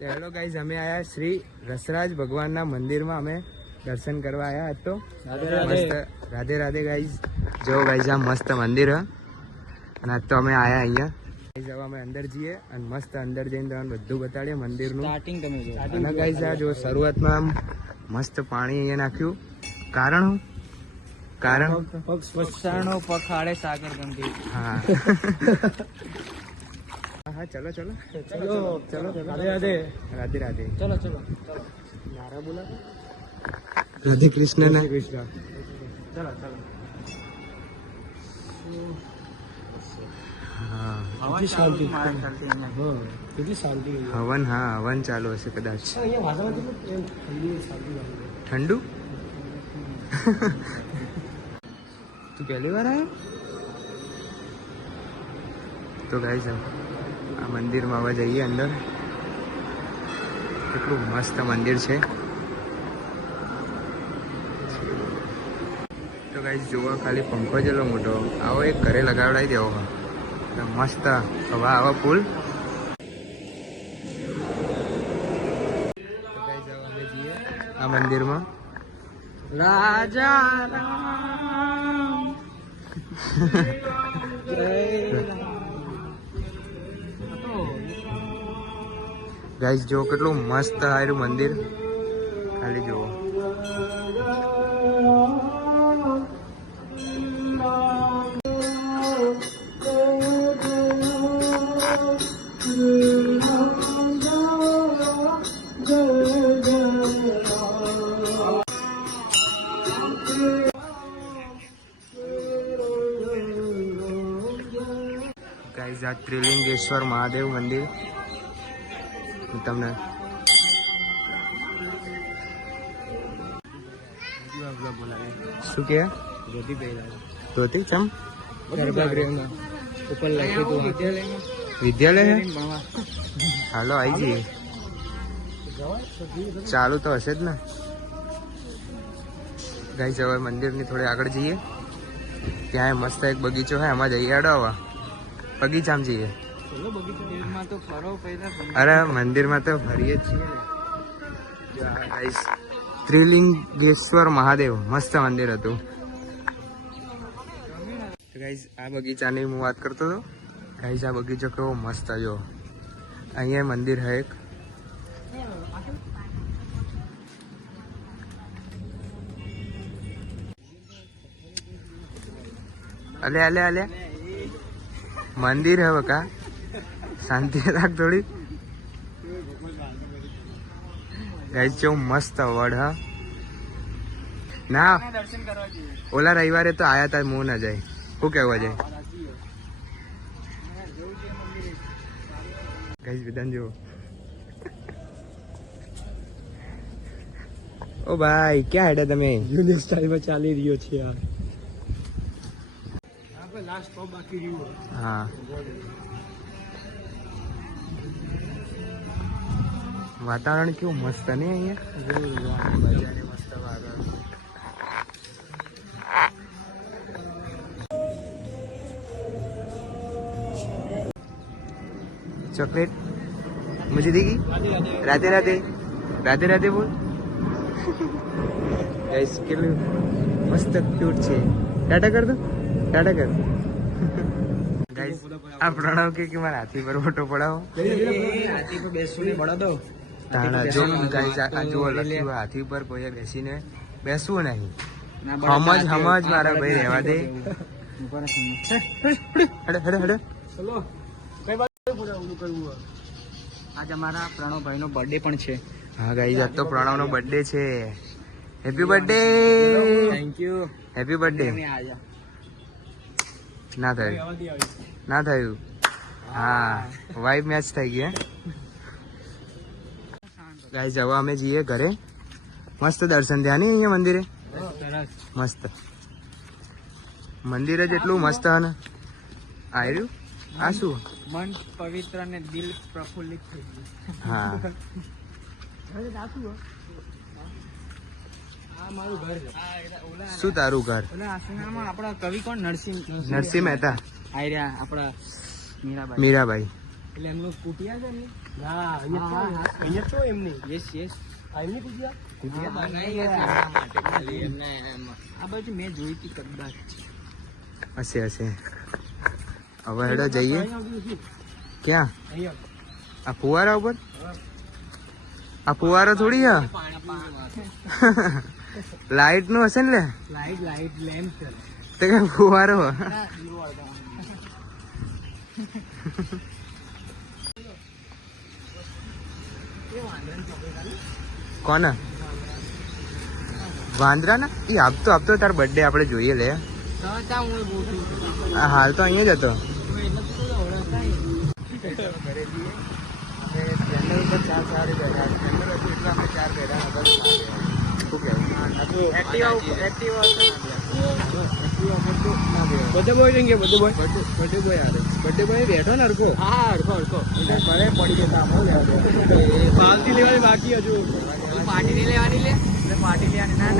Hello guys, અમે આયા શ્રી રસરાજ ભગવાનના મંદિરમાં અમે દર્શન કરવા આવ્યા તો મસ્ત રાધે રાધે ગાઈઝ. જો ગાઈઝ આ મસ્ત મંદિર હ અને આજ તો અમે આયા અહીંયા ગાઈઝ. હવે અમે અંદર જઈએ અને મસ્ત અંદર જઈને તમને બધું બતાડીએ મંદિરનું સ્ટાર્ટિંગ. તમે જો અને ગાઈઝ આ જો શરૂઆતમાં આમ મસ્ત પાણી અહીંયા નાખ્યું. કારણ હું કારણ પગ સ્વચ્છાણો પખાડે સાગર ગંભીર. હા હા, ચલો ચલો ચલો ચલો રાધે રાધે રાધે રાધે. ચલો ચલો નારા બોલા રાધે કૃષ્ણ ના કૃષ્ણ. ચલો ચલો. હા કેટલી શાંતિ. કેટલી શાંતિ. હવન, હા હવન ચાલુ હશે કદાચ. અહીંયા વાતાવરણ એમ ઠંડી શાંતિ લાગે. ઠંડુ તું પહેલી વાર આવ્યો તો ગાઈઝ આ મંદિરમાં હવે જઈએ અંદર. કેટલું મસ્ત મંદિર છે. તો ગાઈઝ જોવા ખાલી પંખો જેટલો મોટો આવો એક ઘરે લગાવડાવી દેવો મસ્ત હવા આવા ફૂલ. તો ગાઈઝ હવે અમે જઈએ આ મંદિરમાં. રાજા રામ ગાઈઝ જો કેટલું મસ્ત આયરું મંદિર ખાલી જુઓ. ગાઈઝ આ ત્રિલિંગેશ્વર મહાદેવ મંદિર હું તમને શું કે ધોતી ચમ ગર્ભગૃહમાં ઉપર લખ્યું હતું વિદ્યાલય હાલો આવી જઈએ. ચાલુ તો હશે જ ને. ગાઈઝ હવે મંદિરની થોડી આગળ જઈએ. ત્યાં મસ્ત એક બગીચો છે, એમાં જઈએ. અડો હવે બગીચામાં જઈએ. તો ફરો પહેલા. અરે મંદિરમાં તો ફરીએ જ છીએ ને. ત્રિલિંગેશ્વર મહાદેવ મસ્ત મંદિર હતું. ગાઈઝ આ બગીચાની હું વાત કરતો હતો. ગાઈઝ આ બગીચો કેવો મસ્ત જો. અહીંયા મંદિર હે એક. અલે અલે અલે મંદિર હે બકા, શાંતિ રાખ થોડી. ગાઈઝ કેવું મસ્ત વડ હા. ના દર્શન કરવા જઈએ. ઓલા રવિવારે તો આયા તા, મું ના જાય. શું કહેવા જાય ગાઈઝ વિધાન જુઓ. ઓ ભાઈ ક્યાં હેડે તમે? યુનિક સ્ટાઇલમાં ચાલી રહ્યો છે યાર. આપણે લાસ્ટ સ્ટોપ બાકી રહ્યું. હા વાતાવરણ કેવું મસ્ત ને અહીંયા. બજારે મસ્ત વાતાવરણ. ચોકલેટ मुझे देगी. राधे राधे राधे राधे बोल. गाइस કેટલું મસ્ત ક્યુટ છે. ટાટા કર દો, ટાટા કર. ગાઈસ આ પ્રણવ કે મારા હાથી પર ફોટો પડાવો. હાથી પર બેસવું પડા દો. તાણા જો ગાઈસ આ જો લખ્યું હાથી પર કોઈ બેસીને બેસવું નહીં. સમજ મારા ભાઈ રહેવા દે. હડે હડે હડે ચલો કઈ બાજુ પૂરું કરવું. આજ અમારા પ્રણવભાઈ નો બર્થડે પણ છે. હા ગાઈસ આજ તો પ્રણવનો બર્થડે છે. Happy birthday. Thank you. Happy birthday. ના થયું, ના થયું. હા વાઇબ મેચ થઈ ગઈ. ગાઈસ હવે અમે જઈએ ઘરે. મસ્ત દર્શન થયા નહીં અહીંયા મંદિરે. મસ્ત મંદિર જ એટલું મસ્ત હે ને. આયરું આ શું? મન પવિત્ર અને દિલ પ્રફુલ્લિત થઈ ગયું. હા આ મારું ઘર છે. શું તારું ઘર? ઓલા આશ્રમમાં આપણા કવિ કોણ? નરસિંહ મહેતા. આયર્યા આપણા મીરાબાઈ. મીરાબાઈ. એટલે એમનું કુટિયા છે ને ના અહીંયા તો એમ નહીં. યસ યસ એમની કુદિયા આ બાજુ મેં જોઈ હતી કદાચ. હશે હવે હેડો જઈએ. ક્યાં? આ ફુવારા ઉપર? આ ફુવારો થોડી હે. લાઈટ નું હશે ને લે. લાઈટ લેમ્પ છે. તો કે ફુવારો હે. કોના વાંદરા ના? એ આપતો તાર બર્થડે આપણે જોઈએ લે. આ હાલ તો અહીંયા જ હતો. બધે બોય જઈએ. બધે બોય બેઠો ને હરખો. હા હરખો ઘરે પડી જતા પાર્ટી લેવાની બાકી હજુ. પાર્ટી નહીં લેવાની લે. પાર્ટી લેવાની ના